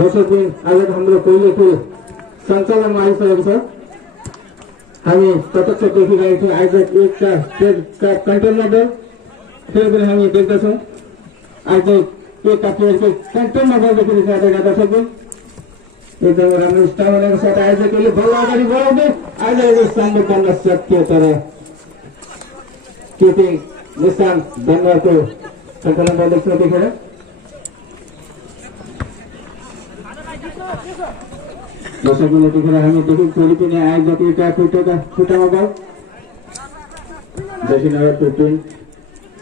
दर्शकबिन आज हाम्रो पहिलो सञ्चालनमा आइसकेको छ। हामी प्रत्यक्ष देखिरहेको छौँ आयोजक एकका कन्ट्रोलमा दल फेरि पनि हामी देख्दछौँ आयोजक एकका प्लेयरको कन्ट्रोलमा बल देखिरहेका दर्शकबिन एकदमै राम्रो स्टामिनाको साथ आयोजकले बल अगाडि बढाउँदै आयोजकले सामने गर्न सक्यो तर किपिङ निशान दनवारको सञ्चालनमा देख्न देखेर दर्शकले देखेर हामी देख्यौँ फेरि पनि आयोजकका खुट्टामा बल दक्षिणनगरको टिम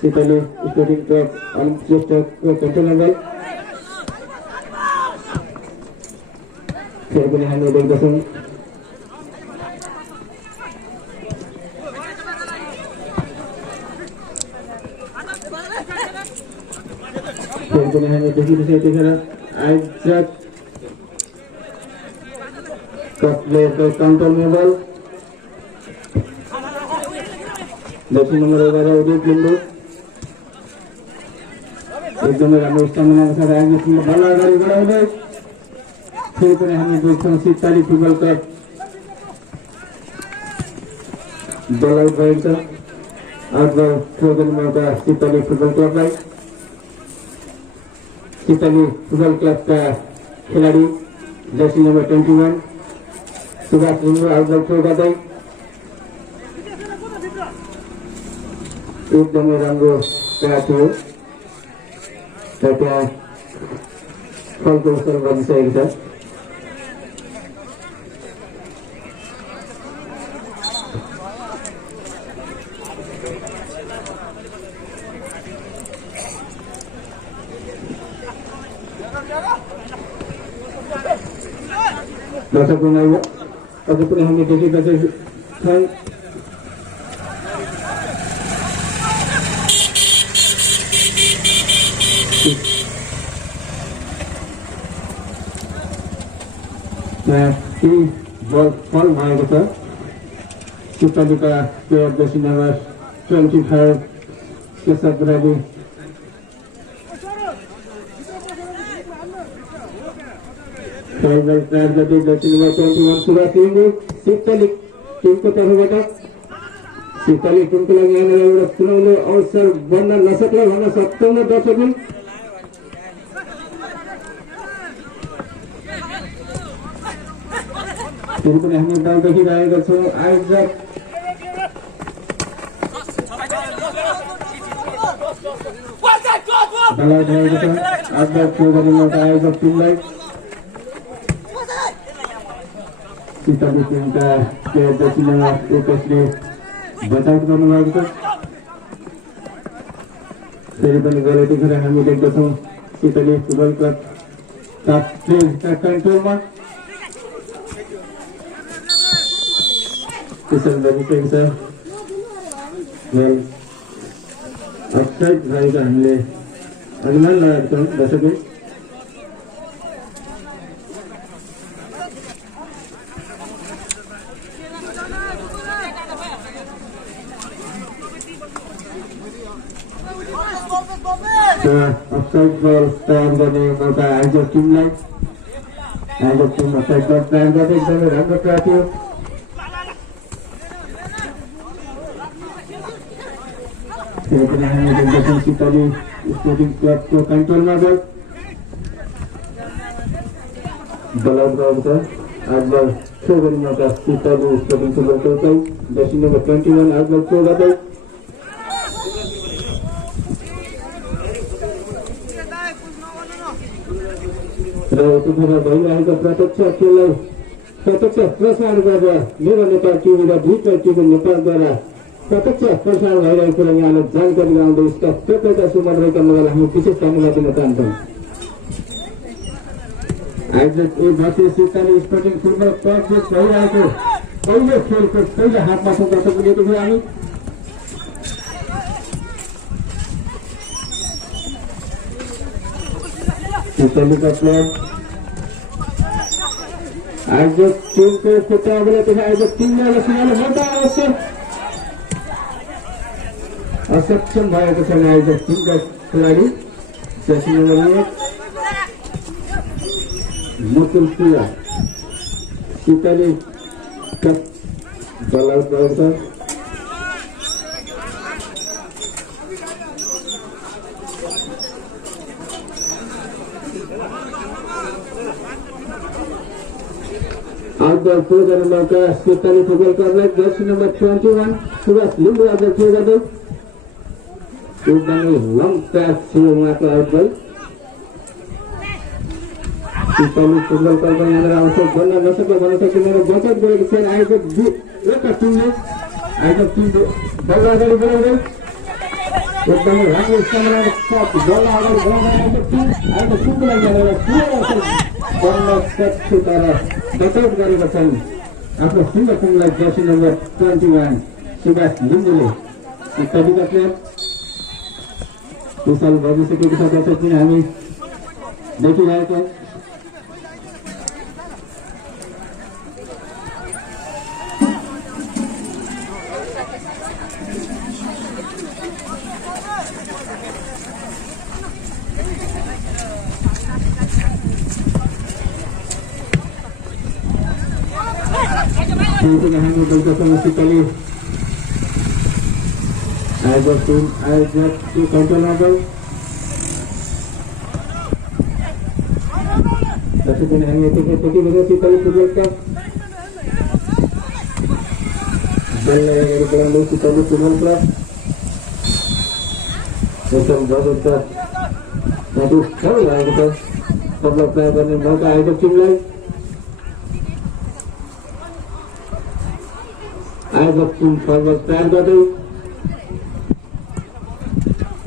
शीतली स्पोर्टिङ क्लब अलिम्पिकको कन्ट्रोलमा बल फेरि पनि हामी देख्दछौँ फेरि पनि हामी देखिरहेको देखेर आयोजक प्लेयरको कन्ट्रोलमा बल दक्षिण नम्बर 11 उदित लिम्बू एकदमै राम्रो स्टामिनाको साथ आयोजकले बल अगाडि बढाउँदै फेरि पनि हामी देख्छौँ शीतली फुटबल क्लब बल आउट भएको छ। आउटबल थ्रो गर्ने मौका शीतली फुटबल क्लबलाई। शीतली फुटबल क्लबका खेलाडी jersey number 21 Subhash Limbu out ball throw गर्दै एकदमै राम्रो प्यास थियो र त्यहाँ फलको उत्तर गरिसकेको छ। दर्शकहरू अझ पनि हामी देखेका छौँ बल फल भएको छ। शीतलीका प्लेयर जर्सी नम्बर 25 केशव राजी बल प्रयास गर्दै जर्सी नम्बर 21 सुभाष लिम्बू शीतली टिमको तर्फबाट शीतली टिमको लागि यहाँनिर एउटा चुनाउलो अवसर बन्न नसक्ला भन्न सक्छौँ न दर्शकबिन। फेरि पनि हामी बल देखिरहेका छौँ आयोजक बल भएको छ। आयोजक थ्रो गर्ने मौका आयोजक टिमलाई शीतली टिमका प्लेयर जर्सी नम्बर 21ले बचाउट गर्नुभएको छ। फेरि पनि गरे देखेर हामी देख्दछौँ शीतली फुटबल क्लबका प्लेयरका कन्ट्रोलमा त्यसरी गरिसकेको छ। गोल अफसाइड भएको हामीले अनुमान लगाएका छौँ दर्शकले। अफसाइड बल तयार गर्ने मौका आयोजक टिमलाई। आयोजक टिम अफसाइड बल तयार गर्दै एकदमै राम्रो ट्राई थियो। फेरि पनि हामी देख्दछौँ शीतली स्पोर्टिङ क्लबको कन्ट्रोलमा बल आउट भएको छ। आउटबल थ्रो गर्ने मौका शीतली स्पोर्टिङ फुटबल क्लबकै जर्सी नम्बर 21 आउटबल थ्रो गर्दै र यतिखेर भइरहेको प्रत्यक्ष खेललाई प्रत्यक्ष प्रसारण गरेर मेरो नेपाल टिभी र भित्र टिभी नेपालद्वारा प्रत्यक्ष प्रसारण भइरहेको कुरा यहाँलाई जानकारी गराउँदै यसका प्रत्यक्ष सुमन्त्रका मलाई हामी विशेष धन्यवाद दिन चाहन्छौँ। आयोजक ए भारतीय शीतली स्पोर्टिङ फुटबल क्लब भइरहेको पहिलो खेलको पहिलो हातमा छ दर्शकले यतिखेर हामी शीतलीका प्लेयर आयोजक टिमको खुट्टा अगाडि आयोजक टिमलाई सुनाउनु मौका अवश्य असक्षम भएको छ। आयोजक टिमका खेलाडी जर्सी नम्बर 1 मुकुल प्रिया सीताले कप बल आउट गरेको छ आउटबल थ्रो गर्ने मौका सीताले फुटबल क्लबलाई जर्सी नम्बर 21 सुभाष लिम्बू आज थ्रो गर्दै एकदमै लङ प्यास थियो उहाँको आउटबल सीताले फुटबल क्लबमा यहाँनिर आउँछ बन्न नसक्यो भन्न सक्यो मेरो बचत गरेको खेल आयोजक एउटा टिमले आयोजक टिमले बल अगाडि बढाउँदै एकदमै राम्रो समानको शट बल अगाडि बढाउँदै आयोजक टिमलाई यहाँनिर पुरो असल बन्न सक्छ तर बचत गरेका छन् आफ्नो सुन्दर टिमलाई जर्सी नम्बर 21 सुभाष लिम्बूले सीतालीका प्लेयर विशाल भइसकेको छ दर्शक पनि हामी देखिरहेका हामी बेलुकासम्म सीताले आयोजक कन्ट्रोलमा गयो त्यसै पनि हामी यति बेला सीताले फुटबल क्लब बललाई अगाडि बढाउँदै सीताले फुटबल क्लब एकदम जबरजस्त खेल भएको छ सबलाई प्रयोग गर्ने मौका आयोजक टिमलाई आयोजक टिम फरवर्ड प्रयास गर्दै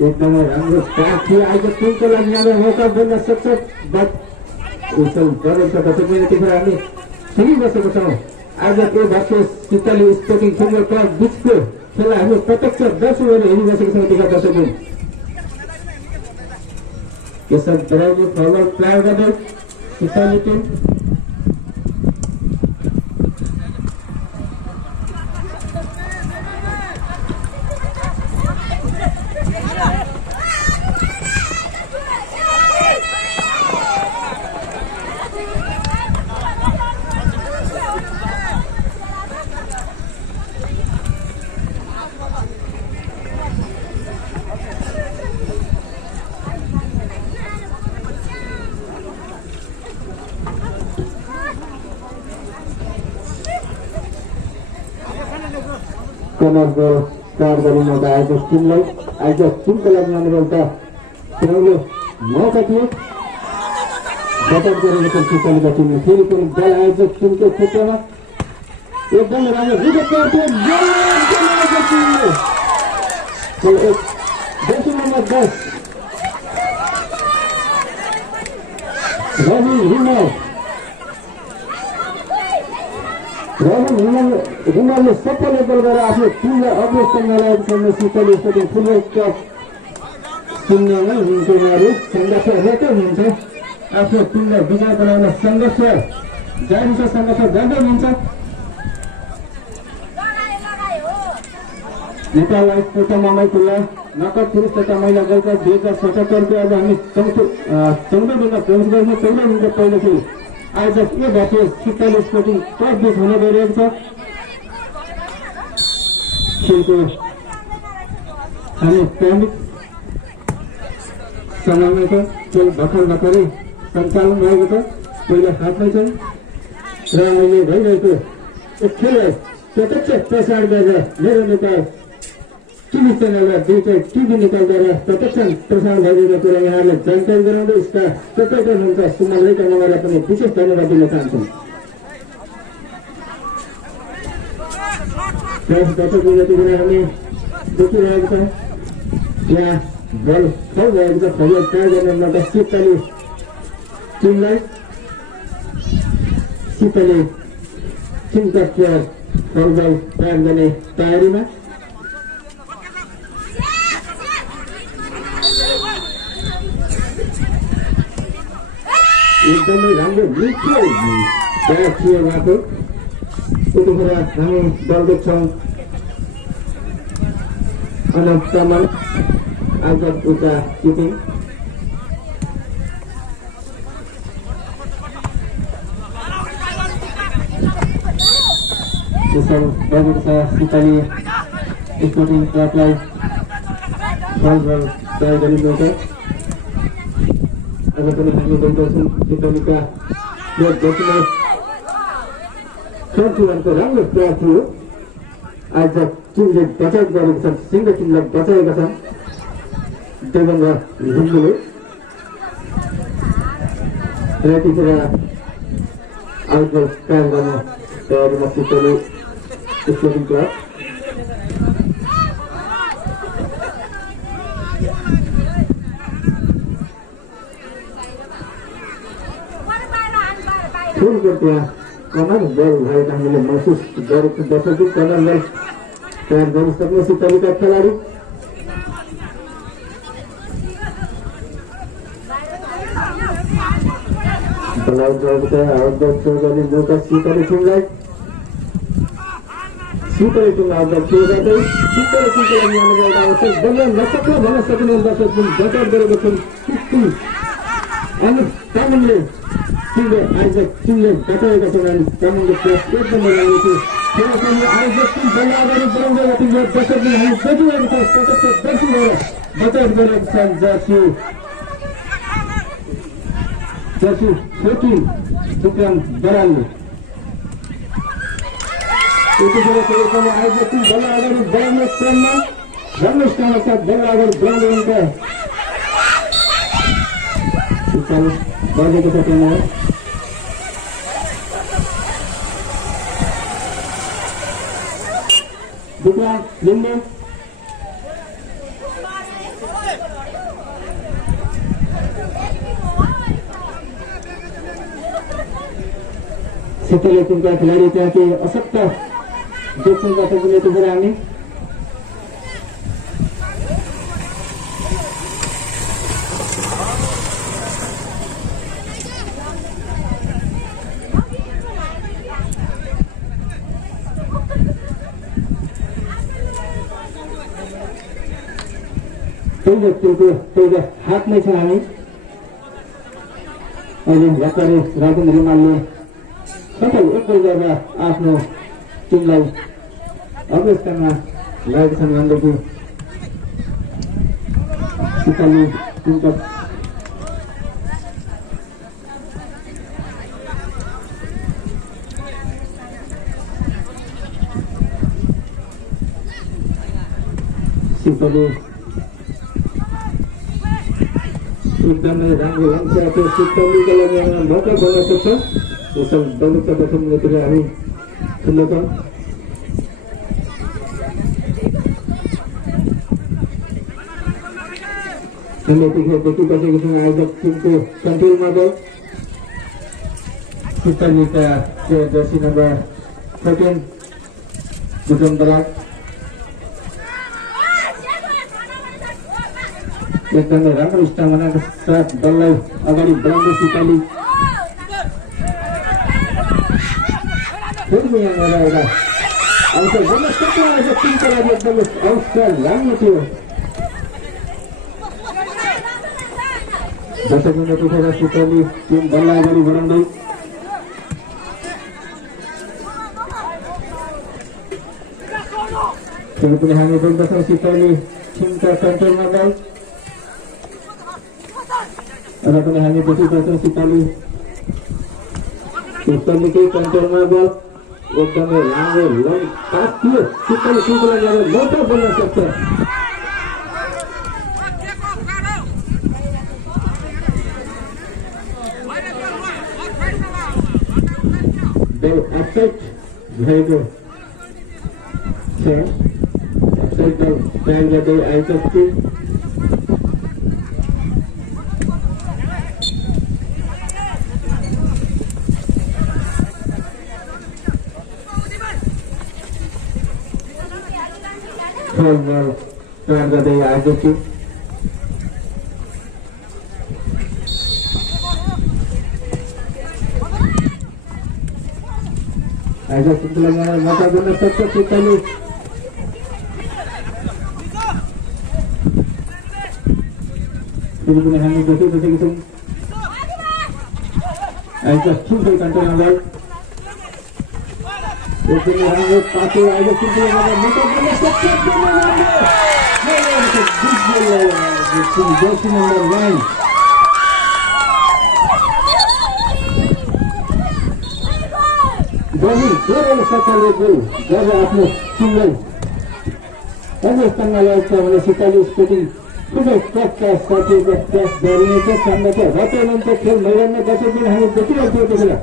एकदमै राम्रो प्यास थियो आयोजक टिमको लागि यहाँ मौका बन्न सक्छ बट उछल गरेको छ त्यसै पनि यतिखेर हामी सुनिबसेको छौँ आयोजक ए भाषा सीताले स्पोर्टिङ फुटबल क्लब बिचको खेला हामी प्रत्यक्ष दर्शकहरूले हेरिबसेको छौँ यतिखेर दर्शकहरू केशव बराइले फरवर्ड प्रयास गर्दै सीताले टिम कर्नर बल तयार गर्ने मौका आयोजक टिमको लागि यहाँनिर एउटा खेलाउने मौका थियो बचत गरेको छ सीतालीका टिमले फेरि पनि बल आयोजक टिमको क्षेत्रमा एकदमै राम्रो विकेट आयोजक टिमले जर्सी नम्बर 10 रुमालले सफल गोल गरेर आफ्नो टिमलाई अग्लो स्तरमा ल्याएको छ सीताले स्पोर्टिङ फुटबल क्लब शून्यमै हुन्छ उनीहरू सङ्घर्ष रहेकै हुन्छ आफ्नो टिमलाई विजय बनाउन सङ्घर्ष जारी छ सङ्घर्ष गर्दै हुन्छ नेपाललाई प्रथम खुल्ला नकद पुरुष तथा महिला वर्ग 2077 को अब हामी 14 दिनमा पहुँच गएछौँ 14 दिनको पहिलो खेल आयोजक ए भाषा सीताले स्पोर्टिङ क्लब बीच हुन गइरहेको छ खेलको हामी प्रारम्भिक समयमा छ खेल भर्खरै सञ्चालन भएको छ पहिलो हातमै छ र अहिले भइरहेको एक खेललाई प्रत्यक्ष प्रसारण गरेर मेरो नेपाल टिभी च्यानलमा दुईटा टिभी निकालेर प्रत्यक्ष प्रसारण भइरहेको कुरा यहाँले जानकारी गराउँदै यसका प्रोप्राइटर हुनुहुन्छ सुमन राईका उहाँलाई पनि विशेष धन्यवाद दिन चाहन्छौँ दर्शकहरू यति बेला हामी देखिरहेको छ यहाँ बल फल भएको छ फल ट्राई गर्ने मौका सीताले टिमलाई सीताले टिमका प्लेयर फलबल प्रयोग गर्ने तयारीमा एकदमै राम्रो मिठो प्यास थियो उहाँको त्यतिखेर हामी बल देख्छौँ अनन्त तामाङ आयोजक उता किपिङ यसो बगेको छ सिपाली स्पोर्टिङ क्लबलाई बल ट्राई गरिँदैछ। अझ पनि हामी देख्दछौँ सिपालीका प्लेयर जतिलाई सन्चुनको राम्रो प्रयास थियो। आज टिमले बचाइ गरेको छ, सिङ्गो टिमलाई बचाएका छन् देवेन्द्र लिम्बुले र यतिखेर आउटबल ट्रायल गर्ने तयारीमा सिपाली स्पोर्टिङ क्लब। फुलको त्यहाँ कमन बल भएको हामीले महसुस गरेको दर्शक कमन बल तयार गरिसक्ने सिपालीका खेलाडी। गर्ने मौका सिपाली टिमलाई आउटबल सुरु गर्दै सिपाली टिमको लागि आउने गएको अवसर बल्ल नसक्ने भन्न सकिने दर्शक टिम बचाव गरेको छन्। अनि तामाङले आयोजक टिमले बचाएका छन् अनि तामाङको प्रयास एकदम राम्रो थियो। खेलसँग आयोजक टिम बल्ल अगाडि बढाउँदै टिमले दर्शक टिम हामी देखिरहेको छ प्रत्यक्ष दर्शी भएर बचाव गरेका छन्। जर्सी 14 विक्रम बरालले यतिखेर खेलसँग आयोजक टिम बल्ल अगाडि बढाउने क्रममा रमेशका साथ बल्ल अगाडि बढाउँदै हुन्छ। बजेको छ त्यहाँ विक्रम लिम्बू सिपाली टिमका खेलाडी त्यहाँ केही अशक्त देख्छौँ दर्शकले यतिखेर हामी। त्यही हातमै छ हामी। अहिले भर्खरै राजेन्द्र रिमालले सफल एकल गरेर आफ्नो टिमलाई अग्रस्थानमा लागेका छन् भनेदेखि सिपाली टिमका सिपाली एकदमै राम्रो हुन्छ। त्यो सिपालीको लागि मौका बन्न सक्छ। यसो दौडका दर्शकतिर हामी खुल्छौँ। हामी यतिखेर देखिबसेको छौँ आयोजक टिमको कन्ट्रोलमा बल सिपालीका जर्सी नम्बर 14 विक्रम बराल एकदमै राम्रो स्टामिनाका साथ बललाई अगाडि बढाउँदै सिपाली एउटा अवसर बन्न सक्ने आयोजक टिमको लागि एकदमै अवसर राम्रो थियो। दर्शकले यतिखेर सिपाली टिम बललाई अगाडि बढाउँदै फेरि पनि हामी देख्दछौँ सिपाली टिमका कन्ट्रोलमा बल र पनि हामी देखिरहेछौँ सिपालीकै कन्ट्रोलमा बल एकदमै राम्रो लङ पास थियो। सिपाली टिमको लागि मौका बन्न सक्छ। अफसाइड भएको छ। अफसाइड बल तयार गर्दै आयोजक टिम तयार गर्दै आयोजक टिम आयोजक टिमको लागि मौका बन्न सक्छ। सिपाली फेरि पनि हामी देखिरहेको छौँ आयोजक टिमकै कन्ट्रोलमा बल Ultimo round, passou aí, eu fiz muito bem, Jersey number 9. Bagi, dorang satu level, jaga आफ्नो टिमलाई अझै सँगलाई चाहिँ सिकाली स्पोर्टिङ खुबै कष्ट साथीको प्रयास गरिनेछ संगत रतनन्त खेल मैदानमा दर्शकले हामी देखिरहेको थियो त्यसैले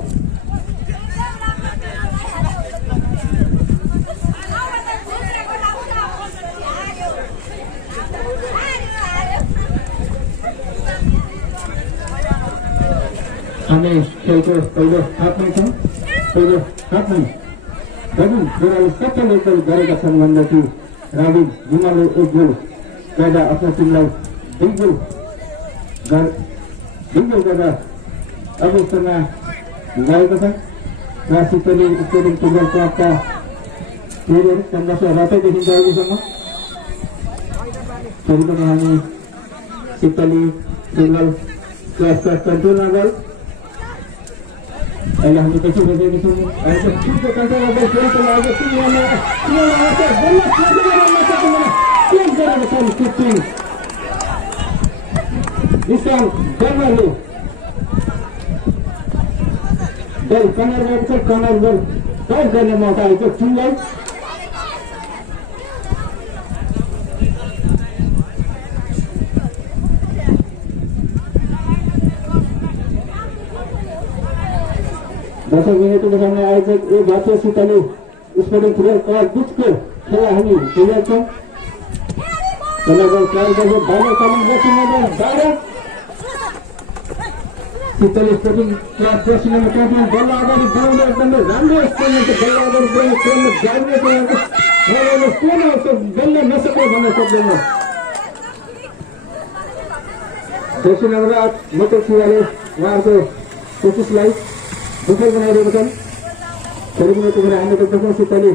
हामी खेलको पहिलो हाफमा छौँ पहिलो हाफमा रविन जोराले सबै लेखल गरेका छन् भन्दाखेरि रविन जिम्माले एक गोल गर्दा आफ्नो टिमलाई दुई गोल गर्दा अवस्थामा गएको छ र सिक्किम स्पोर्टिङ फुटबल क्लबका प्लेयरहरू सङ्घर्ष रतै देखिन्छ अहिलेसम्म फेरि पनि हामी सिक्किम फुटबल क्लबका कन्ट्रोलमा गयौँ अहिले हामी देखिरहेको छौँ अहिले ठुलो कन्ट्रोलमा खेलको लागि विशाल गर्नले बल कर्नर गएको छ कर्नर बल टच गर्ने मौका आएको टिमलाई दर्शक मिनटको सामने आएको एक भारतीय सिक्किम स्पोर्टिङ फुटबल क्लब बिचको खेल हामी खेलेका छौँ Sikkim sporting club Jersey number 10 मा बल अगाडि बढाउँदै एकदम राम्रो स्कोरमा छ बल अगाडि बढ्ने क्रममा जाने कोन आउँछ बल्ल नसक्यो भन्न सक्दैन जर्सी नम्बर 8 मोटर शिवाले उहाँको कोसिसलाई विफल बनाइरहेको छन् फेरि पनि यतिखेर हामी देख्दछौँ सिक्किमले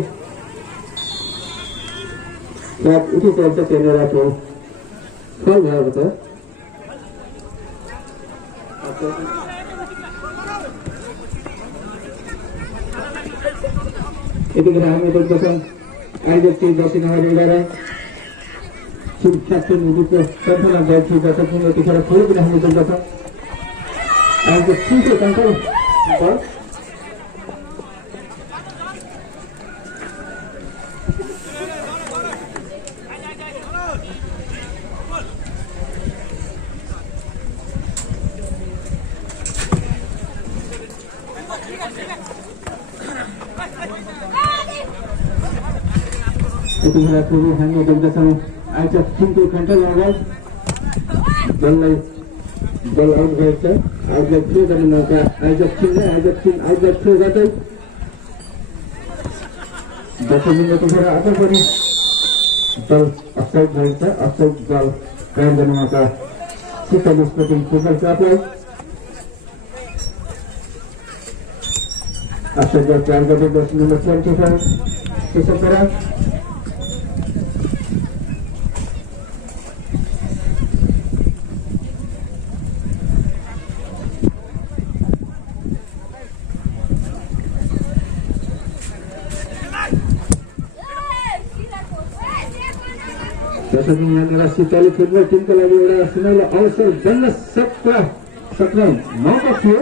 क्लब उठिसकेको छ त्यहाँनिर खेल फल भएको छ यतिखेर हामी देख्दछौँ आइजेपी जर्सी नम्बर 11 शिव क्याप्टेन उदीको कन्ट्रोलमा गएको थियो दर्शकहरू यतिखेर फेरि पनि हामी देख्दछौँ आइजेपी टिमको कन्ट्रोल बल यतिखेर फेरि हामी देख्दछौँ आइजेप टिमको कन्ट्रोलमा गयो बललाई बल आउट भएको छ आउटलेट थ्रो गर्ने मौका आइजेप टिमलाई आइजेप टिम आउटलेट थ्रो गर्दै दर्शकले यतिखेर अझ पनि बल अफसाइड भएको छ अफसाइड बल प्रयोग गर्ने मौका सिक्किम स्पोर्टिङ फुटबल क्लबलाई अफसाइड बल प्रयोग गर्दै जर्सी नम्बर 25 केशव बराल दर्शक यहाँनिर सिक्किम फुटबल टिमको लागि एउटा सुनौलो अवसर बन्न सक्ने मौका थियो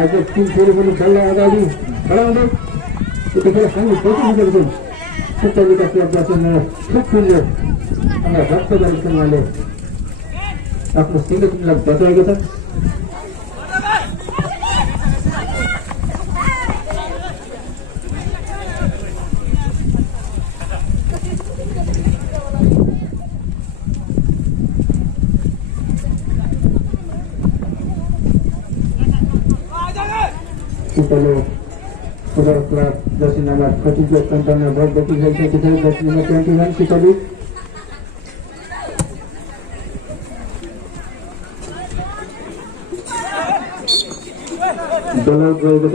आज टिम फेरि पनि बललाई अगाडि बढाउँदै यतिखेर हामी बचिसकेको छौँ सिक्किमका क्लबबाट ठुलो भक्त गरेको उहाँले आफ्नो सिङ्गो टिमलाई बचाएको छ फुटबल क्लब जर्सी नम्बर 30 कन्ट्रोलमा बल देखिरहेको छ जर्सी नम्बर 21 सिक्किम बल आउट गएको छ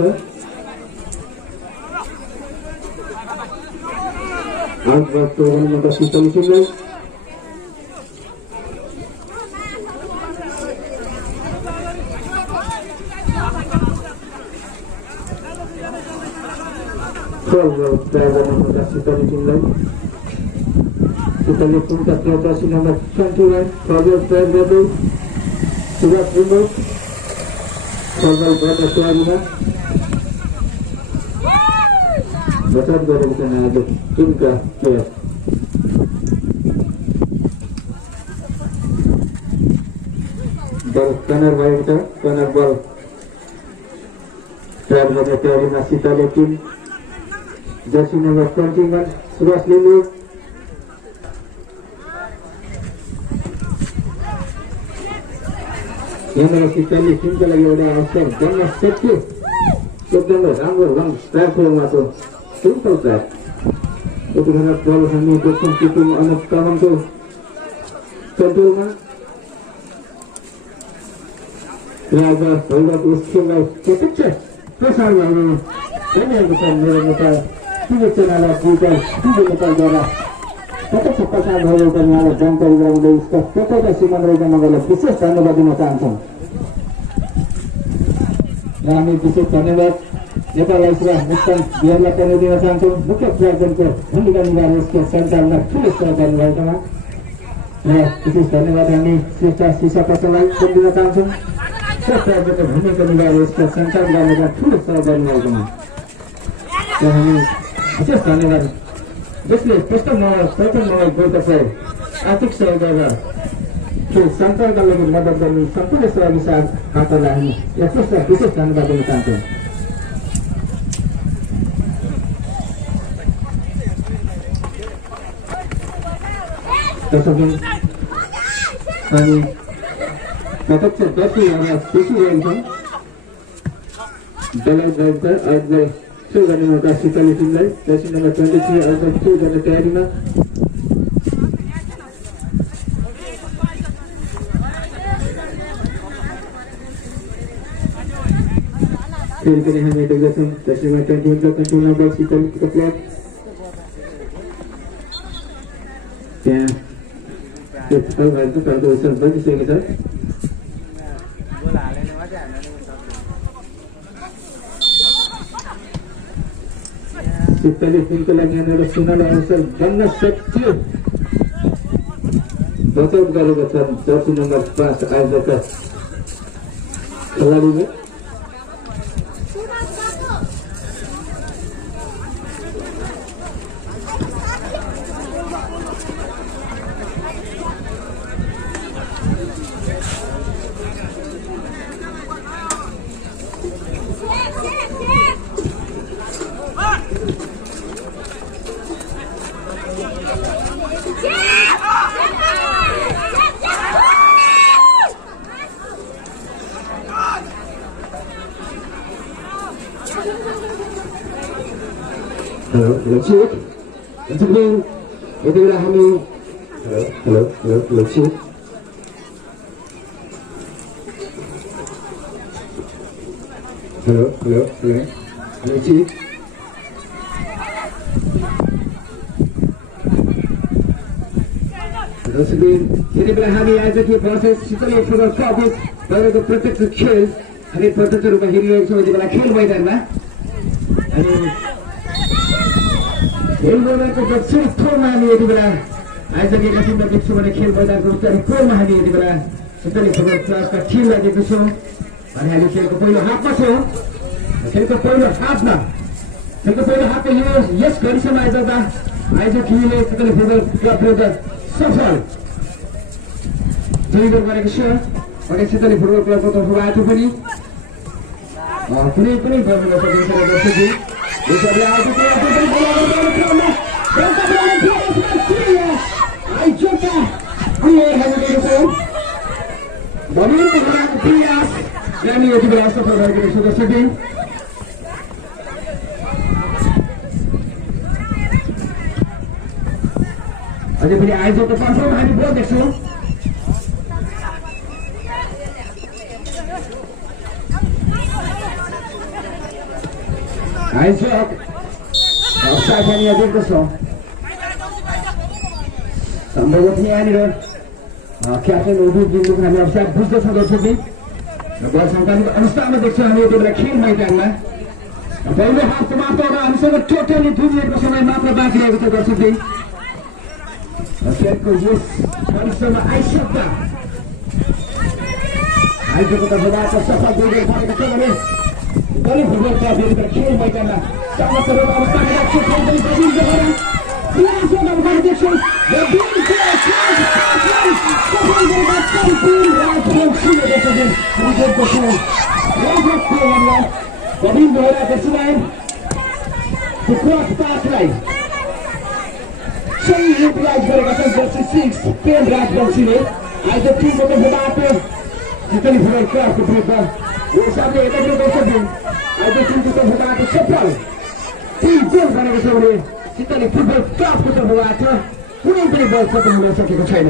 आउट भएको मौका सिक्किम टिमलाई फुटबल तयार गर्नुहुँदा शीतली टिमलाई शीतली टिमका जर्सी नम्बर 21 फुटबल तयार गर्दै सुभाष लिम्बू फुटबल गर्न तयारीमा बचाव गरेका छन् आज टिमका प्लेयर बल कर्नर भएको छ कर्नर बल तयार गर्ने तयारीमा Sheetali team jersey number 21 Subhash Limbu यहाँबाट शीतली टिमको लागि एउटा अवसर बन्न सक्यो एकदमै राम्रो रन तयार थियो उहाँको सिम्पल ट्र्याक यतिखेर बल हामी देख्छौँ कि टिम अनुप तामाङको कन्ट्रोलमा भइरहेको यस खेललाई प्रत्यक्ष प्रसार भइरहेको छ मेरो नेपाल टिभी च्यानल नेपालद्वारा प्रत्यक्ष प्रसार भइरहेको यहाँलाई जानकारी गराउँदै उसका प्रत्येक श्रीमान रैजामगरलाई विशेष धन्यवाद दिन चाहन्छौँ र हामी विशेष धन्यवाद नेपाल आइस र मुक्तान बिहारलाई पनि दिन चाहन्छौँ मुख्य प्रायोजकको भूमिका निभाएर यसको सञ्चालनमा ठुलो सहयोग गर्नुभएकोमा र विशेष धन्यवाद हामी श्रेष्ठ शिशा पसललाई पनि दिन चाहन्छौँ प्रायोजकको भूमिका निभाएर यसको सञ्चालन गर्नमा ठुलो सहयोग गर्नुभएकोमा र हामी विशेष धन्यवाद जसले प्रथम मलाई गोलकलाई आर्थिक सहयोग गरेर खेल सञ्चालनका लागि मद्दत गर्ने सम्पूर्ण सहयोगी खातालाई हामी यसलाई विशेष धन्यवाद दिन चाहन्छौँ हामी प्रत्यक्ष दर्शकहरूलाई देखिरहेछौँ दलाल रहेको आजलाई शो गर्ने मौका शीतली टिमलाई जर्सी नम्बर 23 आजलाई शो गर्ने तयारीमा फेरि पनि हामी देख्दछौँ जर्सी नम्बर 21 को कन्ट्रोल नम्बर शीतलीको प्लेयर त्यहाँ त्यो भएको तर्को विषय बनिसकेको छ शीतली टिमको लागि यहाँनिर सुनल अवसर बन्न सक्यो बचाउ गरेको छ जर्सी नम्बर 5 आयोजकका खेलाडीले Lechik, jadi itu adalah kami. Hello, Lechik. Hello, Lechik. Terus ini adalah kami aja di proses setelah sudah fokus baru ke protek kecil. Hari protek itu rumah hiri yang sudah dibalas kecil baik dah. खेल मैदानको दक्षिण खोलमा हामी यति बेला आइसकेका छौँ र देख्छौँ भने खेल मैदानको उत्तरी कोरमा हामी यति बेला शीतली फुटबल क्लबका टिमलाई देख्दछौँ अनि हामी खेलको पहिलो हाफमा छौँ खेलको पहिलो हाफमा यस घडीसम्म आइपुग्दा आयोजक टिमले शीतली फुटबल क्लब विरुद्ध सफल जय गोल गरेको छ अनि शीतली फुटबल क्लबको तर्फबाट पनि कुनै पनि गर्न नसकिन्छ र दर्शकजी यसरी आइपुग्यो हामी यति बेला सफल भएको रहेछ दर्शकजी अझै पनि आयोजकको तर्फमा हामी गोल देख्छौँ आयोजक अफसाइड हामी देख्दछौँ सम्भवतः यहाँनिर क्याप्टेन उदय जिल्लुको हामी अफसाइड बुझ्दछौँ दर्शकजी बल सङ्कालित अवस्थामा देख्छौँ हामी यति बेला खेल मैदानमा पहिलो हाफ समाप्त हुँदा हामीसँग टोटली 2 मिनेटको समय मात्र बाँकी रहेको छ दर्शकले खेलको यस परिसरमा आइसक्दा आइजको तर्फबाट सफल गोल गरेको छ भने पनि फुटबल क्लब यतिखेर खेल मैदानमा समस्याहरू अवस्थामा राख्छ खेल पनि बजिन्छ भने प्रियासँग अगाडि देख्छौँ र बिल सफल गरेका कम्पिन राजवंशीले देख्छन् हामी देख्दछौँ राजवंश प्लेयरलाई बबिन भएर त्यसलाई त्यो क्रस पासलाई सही युटिलाइज गरेका छन् जर्सी 6 पेन राजवंशीले आज टिमको तर्फबाट जितनी फुटबल क्लबको विरुद्ध यो हिसाबले हेर्दाखेरि दर्शकले आज टिमको तर्फबाट सफल 3 गोल बनेको छ भने जितनी फुटबल क्लबको तर्फबाट कुनै पनि बल सफल हुन सकेको छैन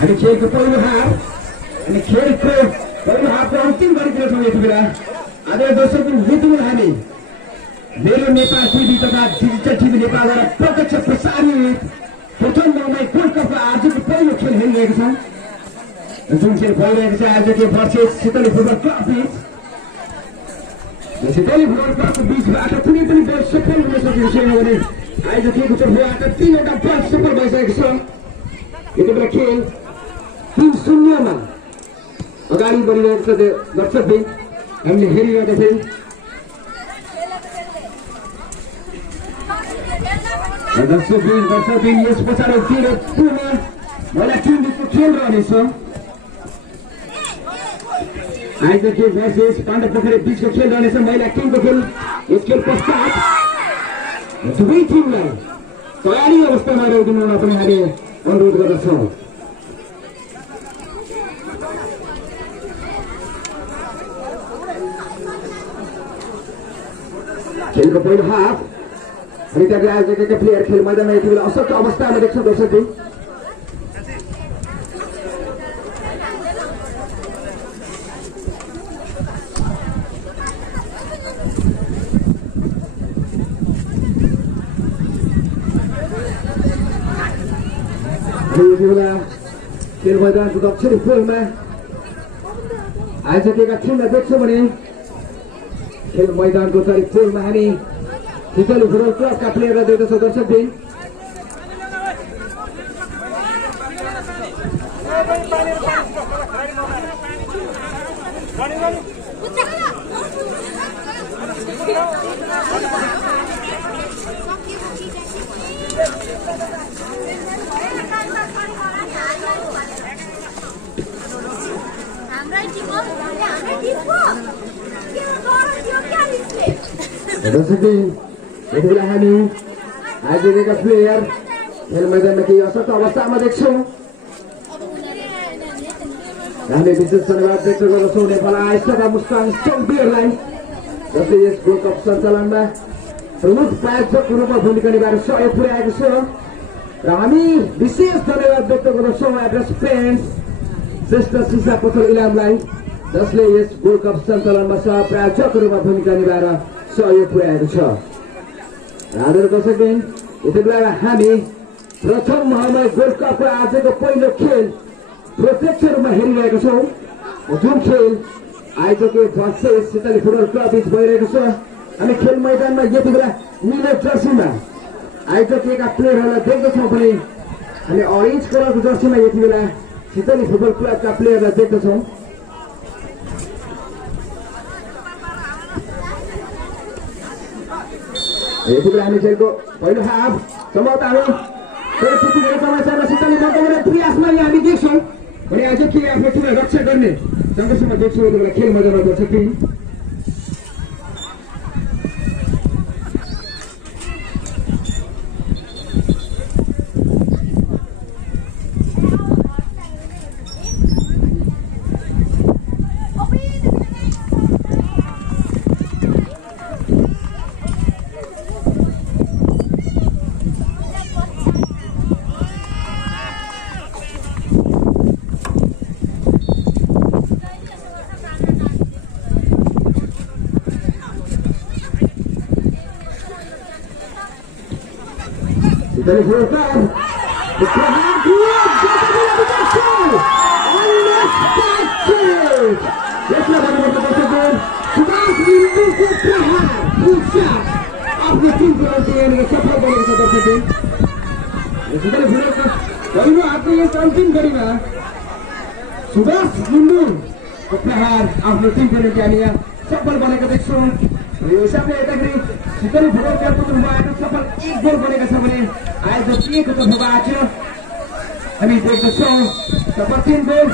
अनि खेलको पहिलो हाफ अनि खेलको पहिलो हाफको अन्तिम गरेको छौँ यति बेला आज दर्शकले जित्नु हामी मेरो नेपाल टिभी तथा डिजिटल टिभी नेपालद्वारा प्रत्यक्ष प्रसारित प्रथम गाउँमा गोल्ड कपको आजको पहिलो खेल हेरिरहेको छ जुन खेल भइरहेको छ आजको वर्सेस सितली फुटबल क्लब बीच सितली फुटबल क्लबको बीचबाट कुनै पनि बल सफल हुन सकेको छैन भने आजको तर्फबाट 3वटा बल सफल भइसकेको छ यति बेला खेल 3-0 मा अगाडि बढिरहेको छ दर्शकले हामीले हेरिरहेको दर्शकले यस पछाडि 3-2 मा महिला टिम बिचको खेल रहनेछ आजको खेल भर्सेस पाण्डव पोखरी बिचको खेल रहनेछ महिला टिमको खेल यस खेल पश्चात दुवै टिमलाई तयारी अवस्थामा रहिदिन पनि हामी अनुरोध गर्दछौँ खेलको पहिलो हाफ अनि त्यहाँ आयोजकका प्लेयर खेल मैदानमा यति बेला अशक्त अवस्थामा देख्छौँ दर्शकले यति बेला खेल मैदानको दक्षिणी पोलमा आयोजकका टिमलाई देख्छौँ भने खेल मैदानको उत्तरी पोलमा हामी सितली फुटबल क्लबका प्लेयरलाई देख्दछौँ दर्शकले दर्शकले यति बेला हामी आयोजकका प्लेयर खेल मैदानमा केही अशक्त अवस्थामा देख्छौँ हामीले विशेष धन्यवाद व्यक्त गर्दछौँ नेपाल आइसकेका मुस्ताङ चौधरीहरूलाई जसले यस गोल्ड कप सञ्चालनमा प्रमुख प्रायोजकको रूपमा भूमिका निभाएर सहयोग पुर्याएको छ र हामी विशेष धन्यवाद व्यक्त गर्दछौँ एड्रेस फ्रेन्ड्स श्रेष्ठ सिसा पसल इलामलाई जसले यस गोल्ड कप सञ्चालनमा सह प्रायोजकको रूपमा भूमिका निभाएर सहयोग पुर्याएको छ आदरणीय दर्शकले यति बेला हामी प्रथम महामय गोल्ड कपको आजको पहिलो खेल प्रत्यक्ष रूपमा हेरिरहेका छौँ जुन खेल आयोजकको भर्सेस सितली फुटबल क्लब बीच भइरहेको छ अनि खेल मैदानमा यति बेला नीलो जर्सीमा आयोजकका प्लेयरहरूलाई देख्दछौँ भने हामी अरेन्ज कलरको जर्सीमा यति बेला सितली फुटबल क्लबका प्लेयरलाई देख्दछौँ यति बेला हामी खेलको पहिलो हाफ सम्भवतः हामी त्यति बेला समाचारमा सितली फुटबल प्रयासमा हामी देख्छौँ भने आज के आफ्नो टिमलाई रक्षा गर्ने सँगसँगै देख्छौँ यति बेला खेल मैदानमा गर्छ team Dari Sultan, Ibrahim Kuat, unexpected. Let's not have a sudah 1.5 आफ्नो टिमको लागि सफल बनेको छ दर्शकले। यसरी भिडका पहिलो आफ्नो यस अन्तिम घडीमा सुभाष लिम्बुको प्रहार आफ्नो टिमको निम्ति हामी यहाँ सफल बनेको देख्छौँ। यो हिसाबले हेर्दाखेरि शीतल फुटबल क्लबको तर्फबाट सफल 1 गोल बनेको छ भने आयोजक टिमको तर्फबाट हामी देख्दछौँ सफल 3 गोल।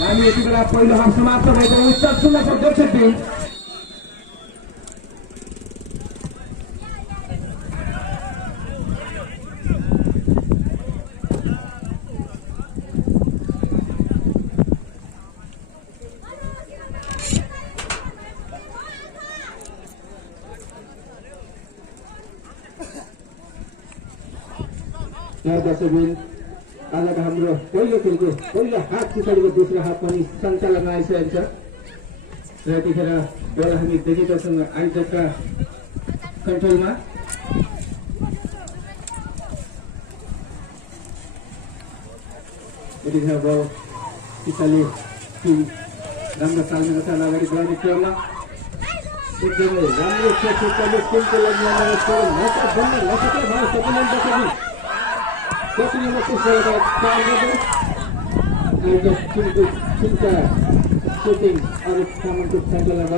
हामी यति बेला पहिलो हाफ समाप्त भएको उत्तर सुन्न सक्छौँ। दर्शकबिन आजको हाम्रो पहिलो खेलको पहिलो हाफ पछाडिको दोस्रो हाफ पनि सञ्चालनमा आइसकेको छ र यतिखेर बल हामी देखिरहेछौँ आयोजकका कन्ट्रोलमा। यतिखेर बल पिछाडि टिम राम्रो तालमेलका साथ अगाडि बढाउने क्रममा एकदमै राम्रो छ। टिमको लागि मौका बन्न नसक्ने भयो सपना दर्शकबिन टिमको चिन्ता सुटिङ अरू सामानको सञ्चालन।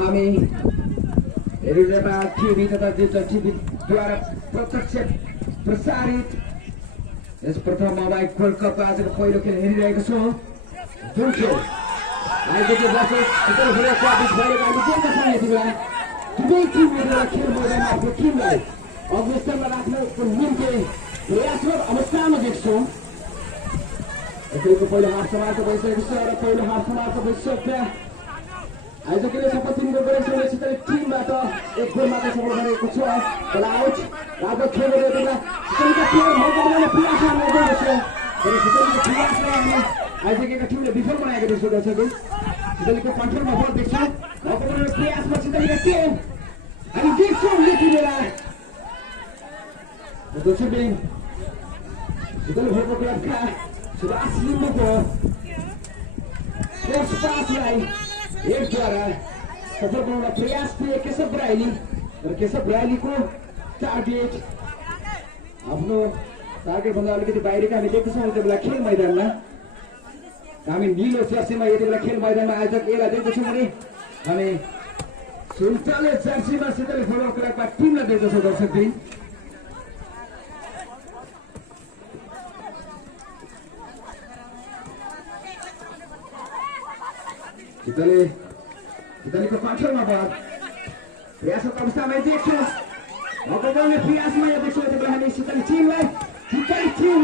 हामी हेरिरहेका टिभी तथा डिजिटल टिभीद्वारा प्रत्यक्ष प्रसारित यस प्रथम मोबाइल वर्ल्ड कपको आजको पहिलो खेल हेरिरहेका छौँ। जुन खेल आजको वर्ष दुवै टिमहरू खेल मैदानमा आफ्नो टिमलाई अग्रसरमा राख्नको निम्ति प्रयासरत अवस्थामा देख्छौँ। खेलको पहिलो हाफ समाप्त भइसकेको छ र पहिलो हाफ समाप्त भइसक्दा आयोजकले सफल 3 गोल गरेको छ। शीतल टिमबाट 1 गोल मात्र सफल गरेको छ। तर आउट रातो खेल गरेको शीतलका प्लेयर मौका बनाउने प्रयास गरिरहेको छ तर शीतलको प्रयासलाई हामी आयोजकका टिमले विफल बनाएको देख्छौँ। दर्शकले शीतलको कन्ट्रोलमा बल देख्छौँ। मौका बनाउने प्रयासमा शीतलका टिम हामी देख्छौँ यति बेला दर्शकले शीतल फुटबल क्लबका सुभाष लिम्बुको फर्स्ट पासलाई एकद्वारा सफल बनाउन प्रयास थिए केशव ब्राइली र केशव ब्राइलीको टार्गेट आफ्नो टार्गेटभन्दा अलिकति बाहिरका हामी देख्छौँ। यति बेला खेल मैदानमा हामी निलो जर्सीमा यति बेला खेल मैदानमा आयोजक यसलाई देख्दछौँ भने हामी सुन्तले जर्सीमा शीतल फुटबल क्लबका टिमलाई देख्दछौँ। दर्शकबिन शीतलको कन्ट्रोलमा बल प्रयासको अवस्थामा देख्छौँ। मौका बनाउने प्रयासमा यहाँ देख्छौँ। यति बेला हामी शीतल टिमलाई शीतल टिम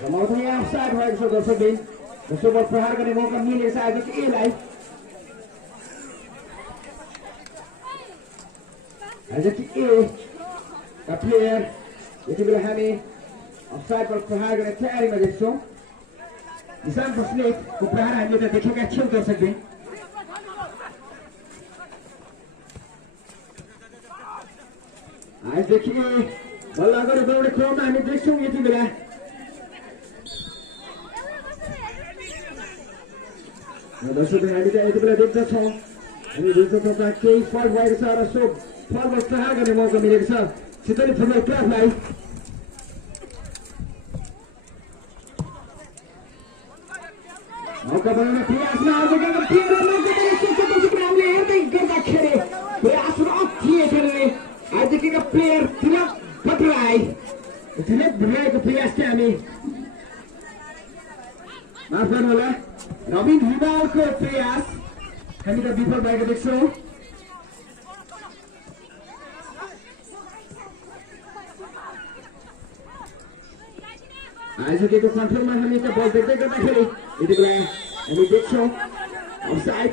समाउँछ यहाँ अफसाइड भएको छ। दर्शकबिन दोस्रो बल प्रहार गर्ने मौका मिलेको छ आयोजक एलाई। आयोजक ए का प्लेयर यति बेला हामी अफसाइड बल प्रहार गर्ने तयारीमा देख्छौँ। निशान बस्नेतको प्रहार हामीले त देखेका छौँ। दर्शकबिन आजदेखि बल अगाडि बढाउने क्रममा हामी देख्छौँ। यति बेला दर्शकबिन हामी त यति बेला देख्दछौँ हामी देख्दछौँ केही फल भएको छ र सो फलमा प्रहार गर्ने मौका मिलेको छ शीतल फुटबल क्लबलाई। मौका बनाउने प्रयासमा हामीले हेर्दै गर्दाखेरि प्रयासरत थिए खेल्ने आजका प्लेयर तिलक भट्टराई धेरै भइरहेको प्रयास चाहिँ हामी माफ गर्नुहोला रबिन रिमालको प्रयास हामी त विफल भएको देख्छौँ। आइसकेको कन्ट्रोलमा हामी त बल देख्दै गर्दाखेरि यति बेला हामी देख्छौँ अफसाइड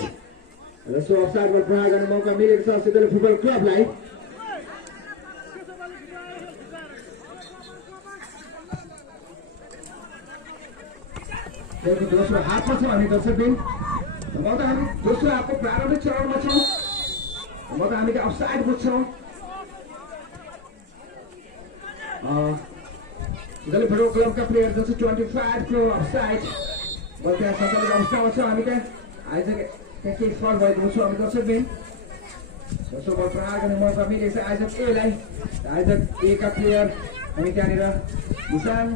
र सो अफसाइड बल प्रहार गर्ने मौका मिलेको छ सिधै फुटबल क्लबलाई। दोस्रो हाफमा छौँ हामी दर्शकबिन। अब त हामी दोस्रो हाफको प्रारम्भिक चरणमा छौँ। अब त हामी अफसाइड बुझ्छौँ। सिधै फुटबल क्लबका प्लेयर जो चाहिँ 25 को अफसाइड बल त्यहाँ सञ्चालित अवस्थामा छ। हामी त्यहाँ आइज केही फल भएको छौँ हामी दर्शकबिन। दोस्रो बल प्रहार गर्ने मौका मिलेको छ आइजक एलाई। आइजक ए का प्लेयर हामी त्यहाँनिर निशान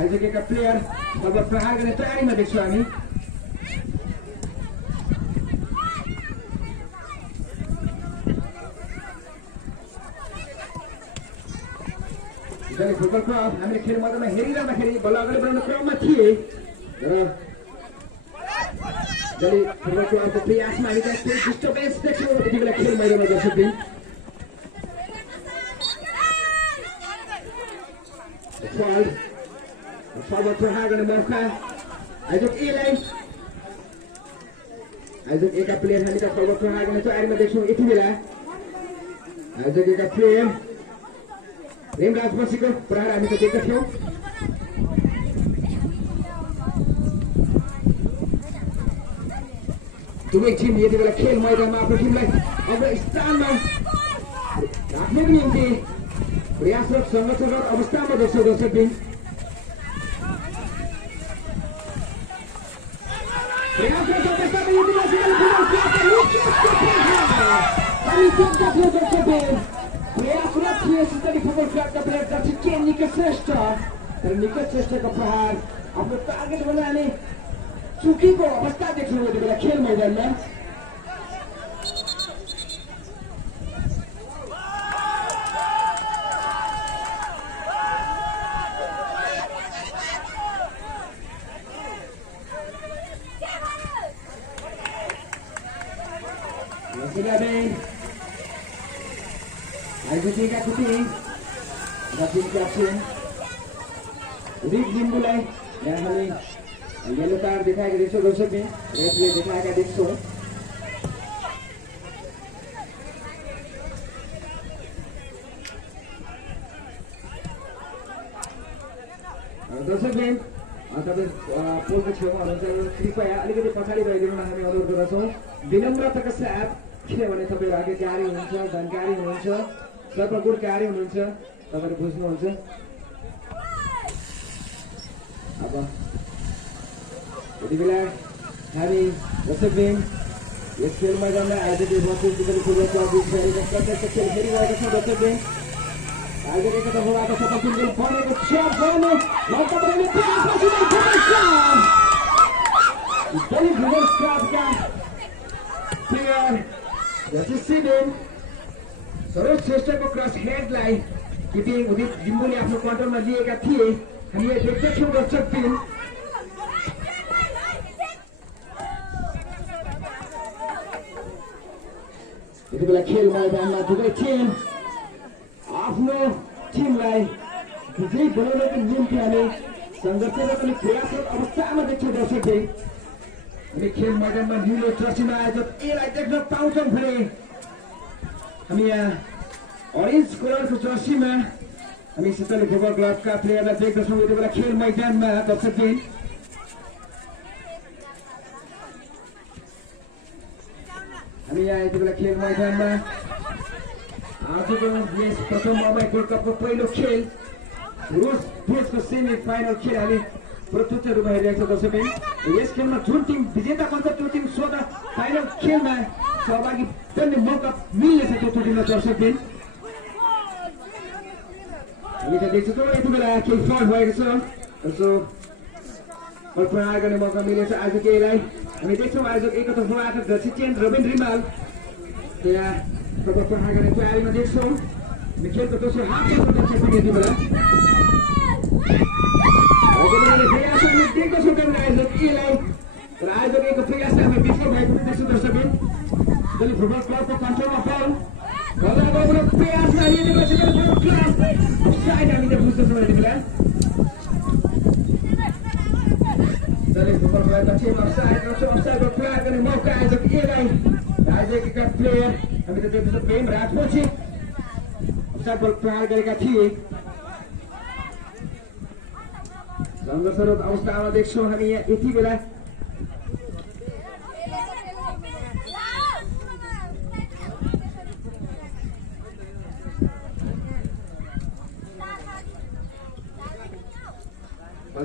आइजक ए का प्लेयर बल प्रहार गर्ने तयारीमा देख्छौँ हामी। फुटबल क्लब हामीले खेल मैदानमा हेरिरहँदाखेरि बल्ल अगाडि बढाउने क्रममा थिए र फुटबल क्लबको प्रयासमा हामी त्यहाँ केही डिस्टर्बेन्स देख्यौँ यति बेला खेल मैदानमा दर्शकबिन। फल प्रहार गर्ने मौका आइजक एलाई। आइजक एका प्लेयर हामी त फल प्रहार गर्ने तयारीमा देख्छौँ यति बेला। आइजक एका प्लेयर रेमराज बसीको प्रहार हामी त देख्दछौँ। दुवै टिम यति बेला खेल मैदानमा आफ्नो टिमलाई अग्रस्थानमा राख्नको निम्ति प्रयासरत सङ्घर्षरत अवस्थामा दर्शक दर्शकबिन। प्रयासरत अवस्थामा यति बेला प्रयासरत थिए सिधै फुटबल क्लबका प्लेयर दर्शक के निकट श्रेष्ठ तर निकट श्रेष्ठको प्रहार आफ्नो टार्गेट बनाउने चुकेको अवस्था देख्छौँ यति बेला खेल मैदानमा। आइजकेका टिम र टिम क्याप्टेन रिक लिम्बुलाई यहाँ हामी येलो कार्ड देखाएका देख्छौँ दर्शकले रेफले देखाएका देख्छौँ। दर्शकले तपाईँ पोलको छेउमा हुनुहुन्छ कृपया अलिकति पछाडि भइदिनु हामी अनुरोध गर्दछौँ। विनम्रताका साथ किनभने तपाईँहरू आज्ञाकारी हुनुहुन्छ जानकारी हुनुहुन्छ सर्वगुणकारी हुनुहुन्छ तपाईँहरू बुझ्नुहुन्छ। अब यति बेला हामी दर्शकले यस खेल मैदानमा आयोजित फुटबल क्लब प्रत्यक्ष खेल खेलिरहेका छौँ दर्शकले। आयोजक एकतर्फबाट सफल टिमले बनेको सर्वश्रेष्ठको क्रस हेडलाई किपिङ उदित लिम्बुले आफ्नो कन्ट्रोलमा लिएका थिए। हामीले देख्दछौँ दर्शक टिम यति बेला खेल मैदानमा दुवै टिम आफ्नो टिमलाई विजयी बनाउनको निम्ति हामी सङ्घर्षरत अनि प्रयासरत अवस्थामा देख्छौँ दर्शक टिम। हामी खेल मैदानमा नीलो जर्सीमा आयोजक एलाई देख्न पाउँछौँ भने हामी यहाँ अरेन्ज कलरको जर्सीमा हामी सितली फुटबल क्लबका प्लेयरलाई देख्दछौँ यति बेला खेल मैदानमा दर्शक टिम। हामी यहाँ यति बेला खेल मैदानमा आजको यस प्रथम मोबाइल गोल्ड कपको पहिलो खेल रुस देशको सेमी फाइनल खेल हामी प्रत्यक्ष रूपमा हेरिरहेको छ दर्शक टिम। यस खेलमा जुन टिम विजेता बन्छ त्यो टिम स्वतः फाइनल खेलमा सहभागी बन्ने मौका मिल्नेछ त्यो टिमलाई दर्शक टिम। हामी त देख्छौँ यति बेला केही फल भएको छ सो प्रहार गर्ने मौका मिलेछ आयोजक एलाई। हामी देख्छौँ आयोजक एकतर्फबाट जर्सी चेन्ज रबिन रिमाल त्यहाँ प्रहार गर्ने तयारीमा देख्छौँ। खेलको दोस्रो हाफमा प्रत्यक्ष यति बेला प्रयास हामी देख्दछौँ तर आयोजक एलाई तर आयोजकको प्रयासले हामी विफल भएको देख्छौँ दर्शकबिन सितली फुटबल क्लबको कन्ट्रोलमा बल गलत प्रयास गरिएको छ सितली फुटबल क्लब अफसाइड हामीले बुझ्दछौँ यति बेला सितली फुटबल क्लबका टिम अफसाइडको प्रयास गर्ने मौका आयोजक एलाई आयोजकका प्लेयर हामी त देख्दछौँ गेम राजपछि अफसाइड बल प्रहार गरेका थिए संघर्षरत अवस्थामा देख्छौँ हामी यहाँ यति बेला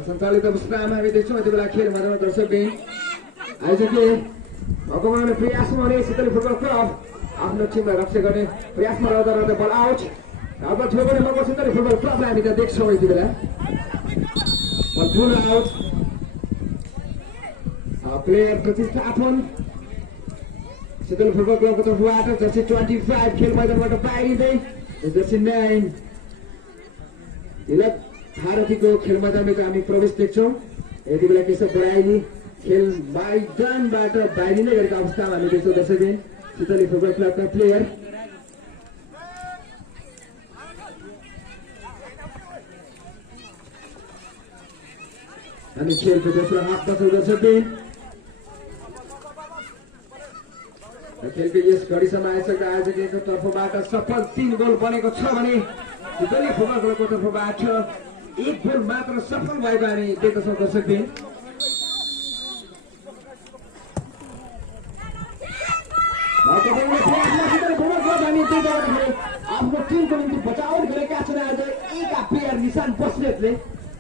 सञ्चालित अवस्थामा हामी देख्छौँ यति बेला खेल मैदानमा दर्शकबिन आयोजकले भगवान प्रयासमा हुने सितली फुटबल क्लब आफ्नो टिमलाई रक्षा गर्ने प्रयासमा रहँदा बल आउट अब छोड्ने मौका सितली फुटबल क्लबलाई हामी त देख्छौँ यति बेला बल पुल आउट प्लेयर प्रतिस्थापन सितली फुटबल क्लबको तर्फबाट जर्सी 25 खेल मैदानबाट बाहिरिँदै जर्सी 9 तिलक भारतीको खेल मैदानमा हामी प्रवेश देख्छौँ यति बेला केशव बराइली खेल मैदानबाट बाहिरिँदै गरेको अवस्थामा हामी देख्छौँ दर्शकबिन सितली फुटबल क्लबका प्लेयर हामी खेलको दोस्रो हाफमा छौँ दर्शकबिन खेलको यस घडीसम्म आइसकेका आयोजकको तर्फबाट सफल 3 गोल बनेको छ भने सितली फुटबल क्लबको तर्फबाट 1 गोल मात्र सफल भएको हामी देख्दछौँ दर्शकबिन आफ्नो टिमको निम्ति बचाउ गरेका छन् आज एका प्लेयर निशान बस्नेतले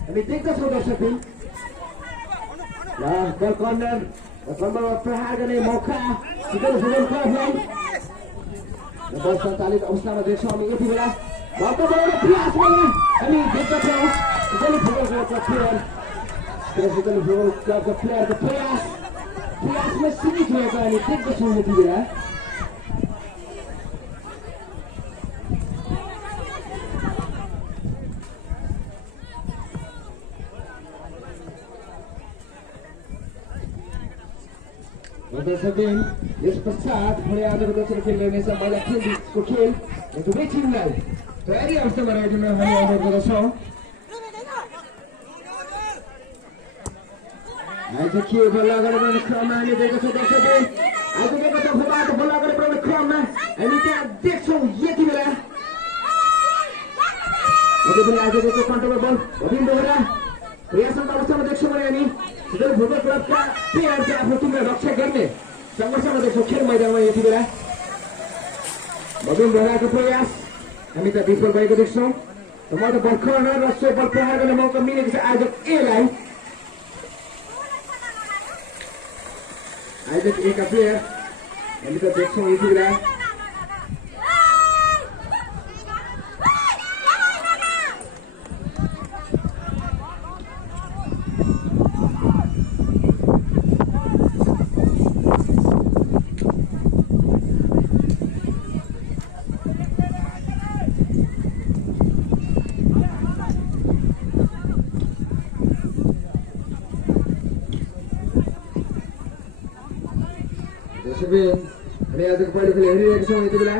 हामी देख्दछौँ दर्शकबिन बल कर्नरमा प्रहार गर्ने मौका सितली फुटबल क्लबलाई बल सञ्चालित अवस्थामा देख्छौँ हामी यति बेला प्रयास गर्ने हामी देख्दछौँ सितली फुटबल क्लबका प्लेयर सितली फुटबल क्लबका प्लेयरको प्रयासमा सीमित रहेको हामी देख्दछौँ यति बेला दर्शकबिन यस पश्चात हुने आजको दोस्रो खेल रहनेछ महिला खेलको खेल दुवै टिमलाई तयारी अवस्थामा रहेको हामी अनुरोध गर्दछौँ आज के बल अगाडि बढ्ने क्रममा हामी देख्दछौँ दर्शकबिन आजको तर्फबाट बल अगाडि बढ्ने क्रममा हामी त्यहाँ देख्छौँ यति बेला आजको कन्ट्रोलमा बल भविन दोहोरा प्रयासरत अवस्थामा देख्छौँ भने हामी सितली फुटबल क्लबका प्लेयर चाहिँ आफ्नो टिमलाई रक्षा गर्ने सङ्घर्षमा देख्छौँ खेल मैदानमा यति बेला भविन दोहोराको प्रयास हामी त विफल भएको देख्छौँ म त भर्खर र सो बल प्रहार गर्ने मौका मिलेको छ आयोजक एलाई आयोजक एका प्लेयर हामी त देख्छौँ यति बेला हामी आजको पहिलो खेल हेरिरहेका छौँ यति बेला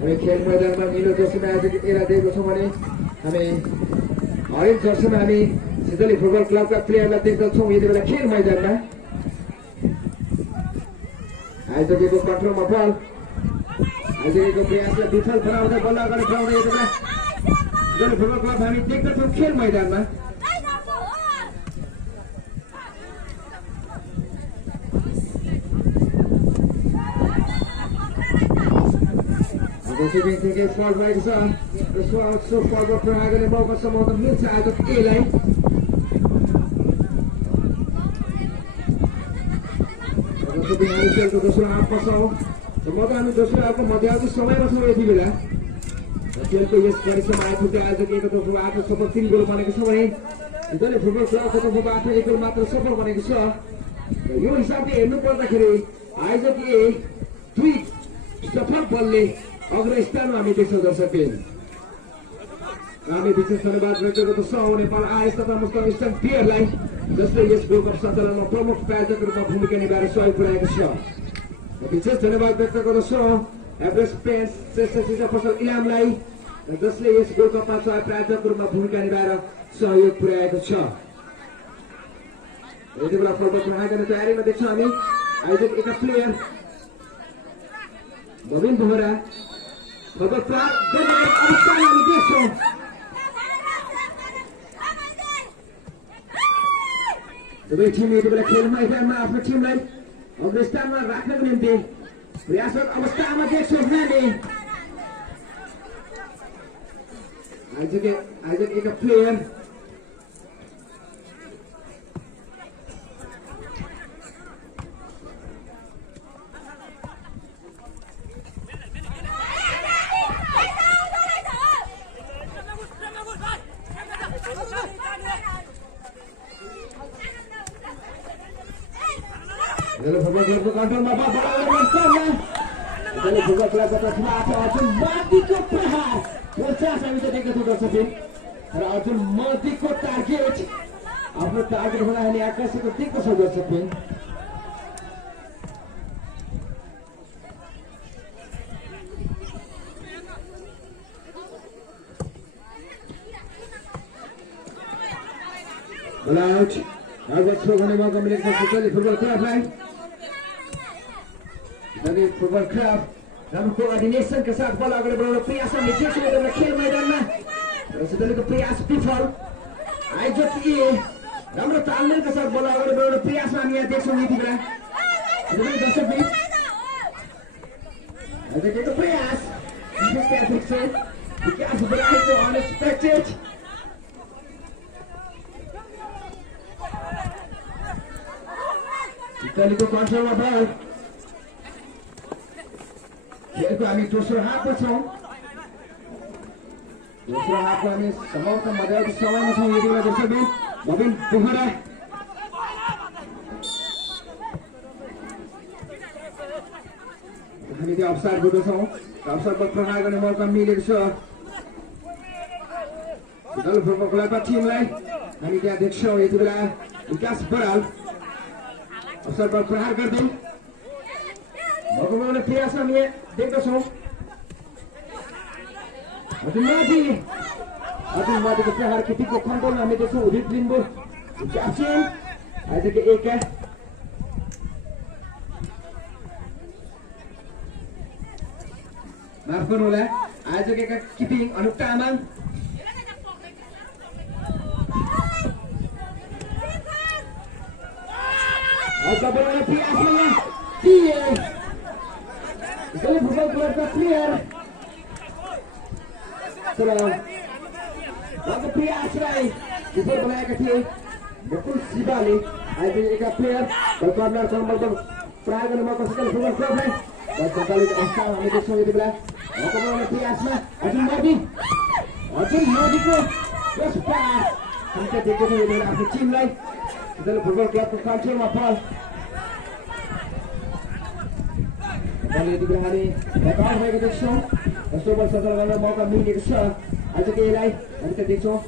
हामी खेल मैदानमा निलो जर्सीमा आजको एरा दिएको छौँ भने हामी हरेक जर्सीमा हामी सितली फुटबल क्लबका प्लेयरलाई देख्दछौँ यति बेला खेल मैदानमा आयोजकको कन्ट्रोलमा बल आयोजकको प्रयासलाई विफल बनाउँदै बल अगाडि बढाउँदै यति बेला सितली फुटबल क्लब हामी देख्दछौँ खेल मैदानमा देखि फल भएको छ सो फलको प्रहार गर्ने मौकासम्म त मिल्छ आयोजक एलाई खेलको दोस्रो हाफमा छौँ म त हामी दोस्रो हाफको मध्यावधि समयमा छौँ यति बेला खेलको यस परिसरमा आइपुग्दै आयोजक एको तर्फबाट सफल 3 गोल बनेको छ भने सितली फुटबल क्लबको तर्फबाट 1 गोल मात्र सफल बनेको छ यो हिसाबले हेर्नु पर्दाखेरि आयोजक ए 2 सफल बलले अग्रस्थानमा हामी देख्छौँ दर्शकबिन। हामी विशेष धन्यवाद व्यक्त गर्दछौँ नेपाल आइएस तथा मुस्ताङ इस्टर्न टियरलाई, जसले यस गोल्ड कप सञ्चालनमा प्रमुख प्रायोजकको रूपमा भूमिका निभाएर सहयोग पुर्याएको छ। विशेष धन्यवाद व्यक्त गर्दछौँ एभरेस्ट पेन्ट श्रेष्ठ शिक्षा पसल इलामलाई, जसले यस गोल्ड कपमा सह प्रायोजकको रूपमा भूमिका निभाएर सहयोग पुर्याएको छ। यति बेला फुटबल प्रहार गर्ने तयारीमा देख्छौँ हामी आयोजक एका प्लेयर बबिन बोहरा फुटबल प्रहार गर्ने अवस्थामा हामी देख्छौँ। दुवै टिम यति बेला खेल मैदानमा आफ्नो टिमलाई अग्रस्थानमा राख्नको निम्ति प्रयासरत अवस्थामा देख्छौँ हामी। आयोजक एका प्लेयर फुटबल क्लबको कन्ट्रोलमा फुटबल क्लबको तर्फमा आएको अर्जुन मर्दीको प्रहार हामी त देख्दछौँ दर्शकबिन। र अर्जुन मर्दीको टार्गेट आफ्नो टार्गेट हुँदा हामी आकाशको देख्दछौँ दर्शकबिन। बल आउट थ्रो गर्ने मौका मिलेको छ फुटबल क्लबलाई। फुटबल क्लब राम्रो कोअर्डिनेसनका साथ बल अगाडि बढाउन प्रयास गर्ने देख्छौँ खेल मैदानमा। दलको प्रयास विफल। आयोजक ए राम्रो तालमेलका साथ बल अगाडि बढाउन प्रयासमा हामी यहाँ देख्छौँ यति बेला। दर्शकबिन आयोजकको प्रयास विकास बढाएको अनएक्सपेक्टेड। इटालीको कन्ट्रोलमा बल। खेलको हामी दोस्रो हाफमा छौँ। दोस्रो हाफको हामी सम्भवतः मजाको समयमा छौँ यति बेला दर्शकबिन। बबिन बोहरा हामी त्यो अवसर गर्दछौँ। अवसरको प्रहार गर्ने मौका मिलेको छ दल फुटबल क्लबका टिमलाई। हामी त्यहाँ देख्छौँ यति बेला विकास बराल अवसर पर प्रहार गर्दै भगवान प्रयास हामी देख्दछौँ। अर्जुन माथीको प्रहार किपिङको कन्ट्रोलमा हामी देख्छौँ। उदित लिम्बू क्याप्टेन आयोजक एका माफ गर्नुहोला आयोजक एका किपिङ अनुप तामाङ। फुटबल क्लबका प्लेयर प्रयासलाई विफल बनाएका थिए बकुल शिवाले। आयोजकका प्लेयर क्लबलाई प्रहार गर्ने मौका सकल फुटबल क्लबलाई सञ्चालित अवस्थामा हामी देख्छौँ यति बेला मौका बनाउने प्रयासमा अर्जुन मर्दीको प्रहार हामी त्यहाँ देख्दछौँ यति बेला आफ्नो टिमलाई। फुटबल क्लबको कन्ट्रोलमा बल। यति बेला हामी रेकर्ड भएको देख्छौँ। दोस्रो बल सञ्चालन गर्न मौका मिलेको छ आयोजक एलाई हामी त्यहाँ देख्छौँ।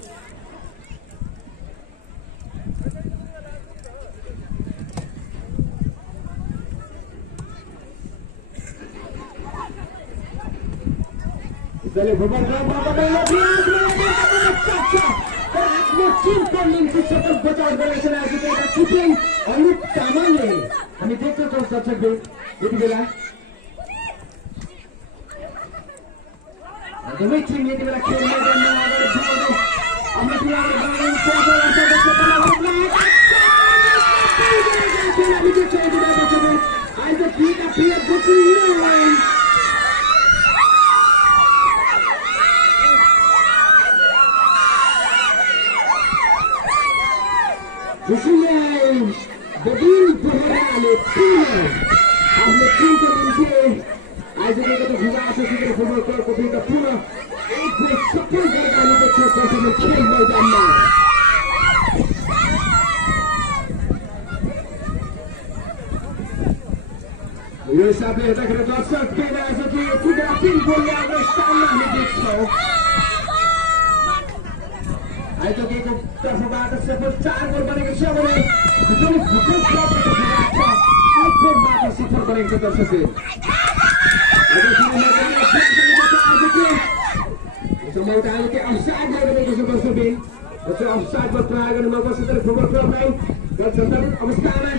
फुटबल क्लबमा आफ्नो टिमको निम्ति सफल बचाउ गरेका छन् किपिङ अनुप तामाङले। हामी देख्दछौँ दर्शकबिन यति बेला दुवै टिम यति बेला खेल मैदानमा अगाडि बढाउँदै आफ्नो टिमलाई बबिन बोहराले आफ्नो टिमको निम्ति आयोजकको फुटबल क्लबको विरुद्ध पुनः एक गोल सफल गरेर आएको छ खेल मैदानमा। यो हिसाबले हेर्दाखेरि दर्शक फुटबल टिम गोल देख्छौँ आइतोकेको तर्फबाट सफल 4 गोल बनेको छ भने जुन फुटबल क्लबको तर्फबाट छ 8 गोलबाट सफल बनेको छ दर्शकले समयमा आएके अफसाइड गरेको छ दर्शकले त्यो अफसाइडमा प्रहार गर्ने मौका छ तर फुटबल क्लबलाई सञ्चालित अवस्थामा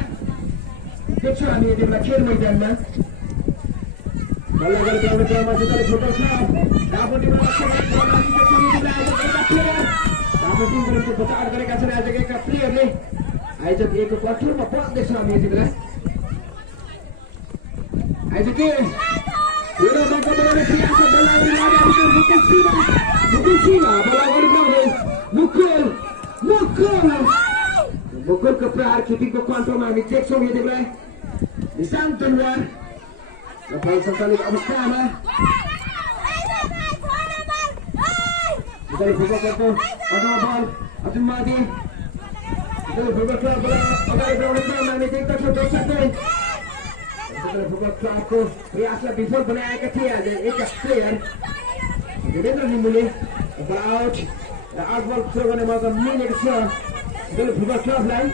देख्छौँ हामी यति बेला खेल मैदानमा बल्ल गरेको क्रममा चाहिँ तर फुटबल क्लब आफ्नो टिममा आफ्नो टिमको निम्ति बचाव गरेका छन् आयोजकका प्लेयरले आयोजक एकको कठोरमा पस देख्छौँ हामी यति बेला आयोजक मुकुलको प्रहार खेतीको कन्ट्रोलमा हामी देख्छौँ यति बेला निशान्त दनवार र बल सञ्चालित अवस्थामा फुटबल क्लबको अगाडि बल अझ माथि फुटबल क्लब अगाडि बढाउने क्रममा हामी देख्दछौँ दर्शकले फुटबल क्लबको प्रयासलाई विफल बनाएका थिए आज एक प्लेयर वीरेन्द्र लिम्बूले बल आउट र आउट बल थ्रो गर्ने मौका मिलेको छ फुटबल क्लबलाई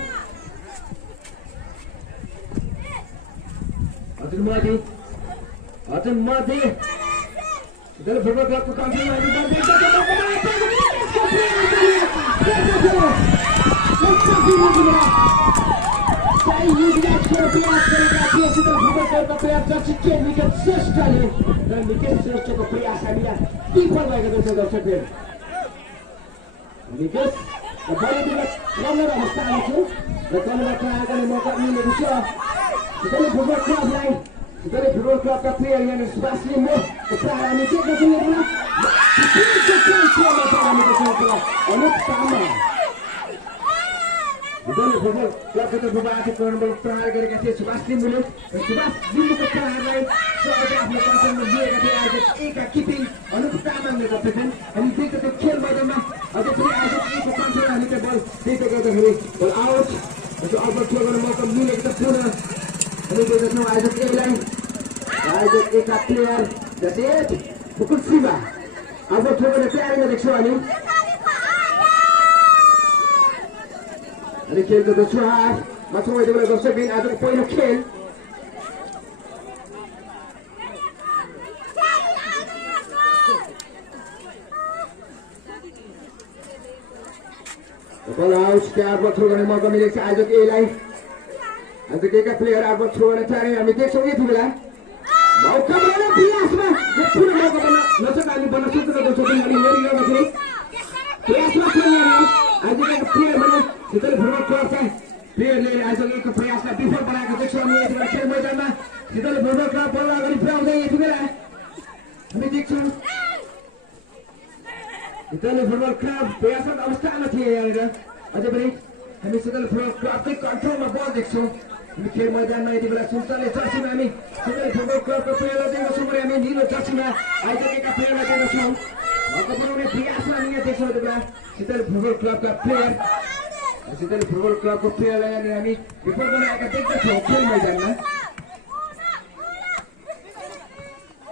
अझ माथि फुटबल क्लबको कन्ट्रोलमा श्रेष्ठको प्रयास हामीलाई विफल भएको देख्छ दर्शकले रनर अवस्थामा छु र कलमा प्रहार गर्ने मौका मिलेको छ फुटबल क्लबलाई फुटबल क्लबका प्लेयर यहाँनिर सुभाष लिम्बू प्रहार हामी देख्दछौँ अनुप तामा फुटबल क्लबको तर्फबाट प्रहार गरेका थिए सुभाष लिम्बूले सुभाष लिम्बूको प्रहारलाई आफ्नो कन्ट्रोलमा लिएका थिए आज एका किपिङ अनुप तामाङले गर्दछन् हामी देख्दछौँ खेल मैदानमा अझै पनि आज एकको कन्ट्रोल हामीले बल देख्दै गर्दाखेरि बल आउट अल्पट थ्रो गर्ने मौका मिलेको छ पुनः हामी देख्दछौँ आयोजक एका प्लेयर मुकुल शिवा अल्पट थ्रो गर्ने तयारीमा देख्छौँ हामी अनि खेलको दोस्रो हाफमा छौँ यति बेला दर्शकबिन आजको पहिलो खेल बल आउट आर्बल थ्रो गर्ने मौका मिलेको छ आयोजक एलाई आयोजक एका प्लेयर आर्बल थ्रो गर्ने तयारी हामी देख्छौँ यति बेला मौका बनाउन प्रयासमा पुनः मौका नचक हामी बन्न सक्दैन दर्शकबिन हामी हेरिरहँदाखेरि प्रयासमा खेल्ने आयोजक एका प्लेयर भने शीतल फुटबल क्लबका प्लेयरले आयोजकको प्रयासलाई विफल बनाएको देख्छौँ हामी यति बेला खेल मैदानमा शीतल फुटबल क्लब बल अगाडि पुर्याउँदै यति बेला हामी देख्छौँ शीतल फुटबल क्लब प्रयासरत अवस्थामा थिए यहाँनिर अझै पनि हामी शीतल फुटबल क्लबकै कन्ट्रोलमा बल देख्छौँ हामी खेल मैदानमा यति बेला सुनसरले जर्सीमा हामी शीतल फुटबल क्लबको प्लेयरलाई देख्दछौँ भने हामी निलो जर्सीमा आयोजकका प्लेयरलाई देख्दछौँ मौका बनाउने प्रयासमा हामी यहाँ देख्छौँ यति बेला शीतल फुटबल क्लबका प्लेयर शीतल फुटबल क्लबको प्लेयरलाई यहाँनिर हामी विफल बनाएका देख्दछौँ खेल मैदानमा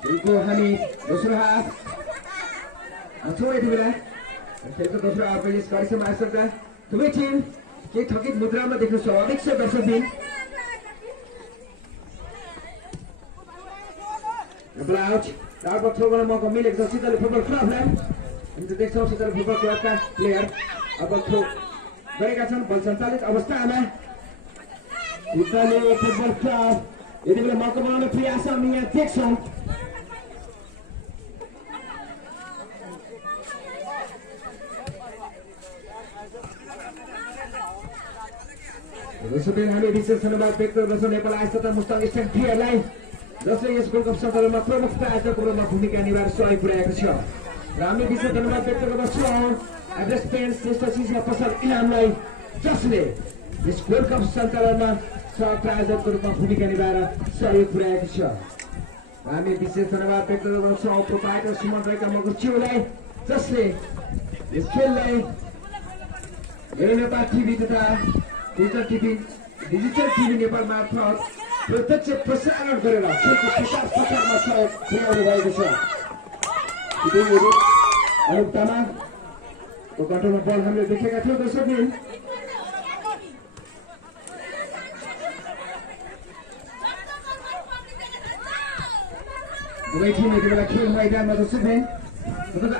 खेलको हामी दोस्रो हाफ छौँ यति बेला खेलको दोस्रो हाफ यस कार्यक्रममा आइसक्दा दुवै टिम केही थकित मुद्रामा देख्न स्वाभाविक छ दर्शकबिन आउट आउट थ्रो गर्न मौका मिलेको छ शीतल फुटबल क्लबलाई हामी त देख्छौँ शीतल फुटबल क्लबका प्लेयर अब थ्रो गरेका छन् बल सञ्चालित अवस्थामा शीतल फुटबल क्लब यति बेला मौका बनाउने प्रयास हामी यहाँ देख्छौँ दर्शकबिन हामी विशेष धन्यवाद व्यक्त गर्दछौँ नेपाल आइस तथा मुस्ताङ स्टेट प्लेयरलाई जसले यस वर्ल्ड कप सञ्चालनमा प्रमुख आयोजकको रूपमा भूमिका निभाएर सहयोग पुर्याएको छ र हामी विशेष धन्यवाद व्यक्त गर्दछौँ एड्रेस पेन्ट श्रेष्ठ शिक्षा पसल इनामलाई जसले यस वर्ल्ड कप सञ्चालनमा सह प्रायोजकको रूपमा भूमिका निभाएर सहयोग पुर्याएको छ हामी विशेष धन्यवाद व्यक्त गर्दछौँ प्रोपाइटर सुमन रेखा मगरज्यूलाई जसले यस खेललाई मेरो नेपाल टिभी तथा डिजिटल टिभी नेपाल मार्फत प्रत्यक्ष प्रसारण गरेर खेलको प्रचार प्रसारमा सहयोग पुर्याउनु भएको छ अनुप तामाङको कन्ट्रोलमा बल हामीले देखेका थियौँ दर्शकबिन। दुवै टिम यति बेला खेल मैदानमा दर्शकबिन।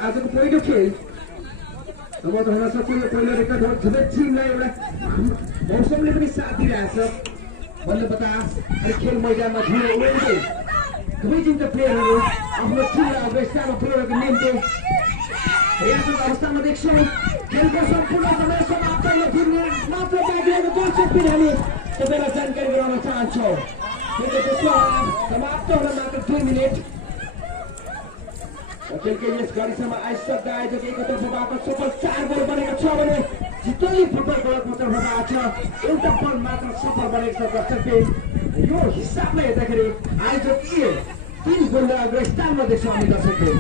आजको पहिलो खेल अब त हुन सक्छ यो पहिलो रेकर्ड हो। दुवै टिमलाई एउटा मौसमले पनि साथ दिइरहेछ। बल्ल बतास अनि खेल मैदानमा धुलो उडाउँदै दुवै टिमका प्लेयरहरू आफ्नो टिमलाई अग्रस्थानमा पुर्याउनको निम्ति प्रयासरत अवस्थामा देख्छौँ। खेलको सम्पूर्ण समय समाप्त मात्र बाँकी दर्शकबिन हामी तपाईँलाई जानकारी गराउन चाहन्छौँ। खेलको समाप्त हुन मात्र 2 मिनेट। खेलको यस घडीसम्म आइसक्दा आयोजक एकतर्फबाट सफल 4 गोल बनेको छ भने जितोली फुटबल क्लबको तर्फबाट एउटा बल मात्र सफल बनेको छ दर्शकबिन। यो हिसाबमा हेर्दाखेरि आयोजक 3 गोलले अग्रस्थानमा देख्छौँ हामी दर्शकबिन।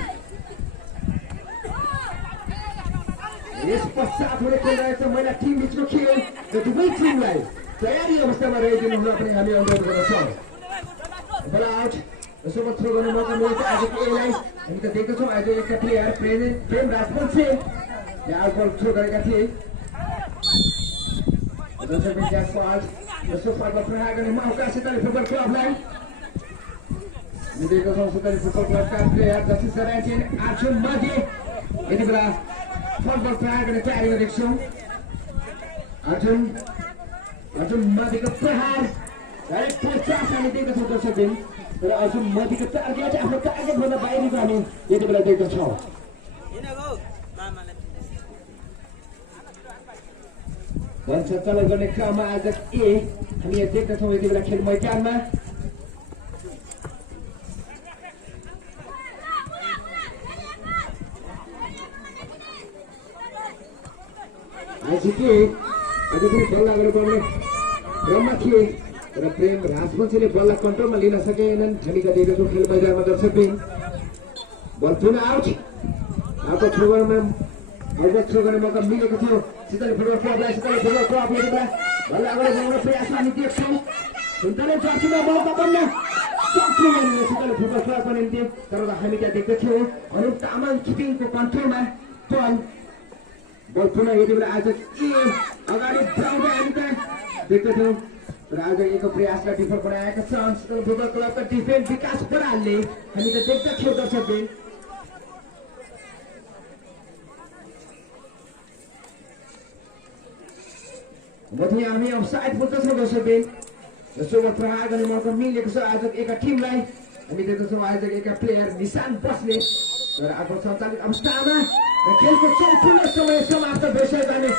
यस पश्चात हुने खेल रहेछ महिला टिम बिचको खेल र दुवै टिमलाई तयारी अवस्थामा रहिदिनु हुन पनि हामी अनुरोध गर्दछौँ। बल आउट यसोमा थ्रो गर्ने मौका मिलेको आजको एलाई हामी त देख्दछौँ। आज एकका प्लेयर प्रेम राजवंशी यहाँ बल थ्रो गरेका थिए। दर्शकबिन त्यसको आउट यसो फर्कमा प्रहार गर्ने मौका सिताली फुटबल क्लबलाई देख्दछौँ। सिताली फुटबल क्लबका प्लेयर जस्टिस सरायन आर्जुन मध्ये यति बेला फुटबल प्रहार गर्ने तयारीमा देख्छौँ। अर्जुन मध्येको प्रहार डाइरेक्ट 50 हामी देख्दछौँ दर्शकबिन। र अर्जुन मध्येको टार्गेट आफ्नो टार्गेटभन्दा बाहिरको हामी यति बेला देख्दछौँ। वन सञ्चालन गर्ने क्रममा आयोजक हामी यहाँ देख्दछौँ यति बेला खेल मैदानमा। अझै पनि बल लागेर पर्ने क्रममा थिए र प्रेम राजवंशीले बललाई कन्ट्रोलमा लिन सकेनन्। हामी देख्दछौँ खेल मैदानमा दर्शकबिन। बल पुनः आउट आएको थ्रो गर्ने मौका मिलेको थियो सिताली फुटबल क्लबलाई। सिताली फुटबल क्लबले बल अगाडि बढाउने प्रयास हामी देख्छौँ। सुन्तले जर्सीमा मौका बन्न सक्छ यहाँनिर सिताली फुटबल क्लबको निम्ति। तर हामी त्यहाँ देख्दछौँ अनुप तामाङ किपिङको कन्ट्रोलमा बल पुनः यति बेला आज अगाडि बढाउँदै हामी त्यहाँ देख्दछौँ। र आज एक प्रयासलाई विफल बनाएका छन् फुटबल क्लबका डिफेन्स विकास बरालले हामी त देख्दछौँ दर्शकबिन। मध्य हामी अफसाइड पुग्दछौँ दर्शकबिन। यसो प्रहार गर्ने मौका मिलेको छ आयोजक एका टिमलाई। हामी देख्दछौँ आयोजक एका प्लेयर निशान बस्ने र आफ्नो सञ्चालित अवस्थामा खेलको सम्पूर्ण समय समाप्त भइसक्यो।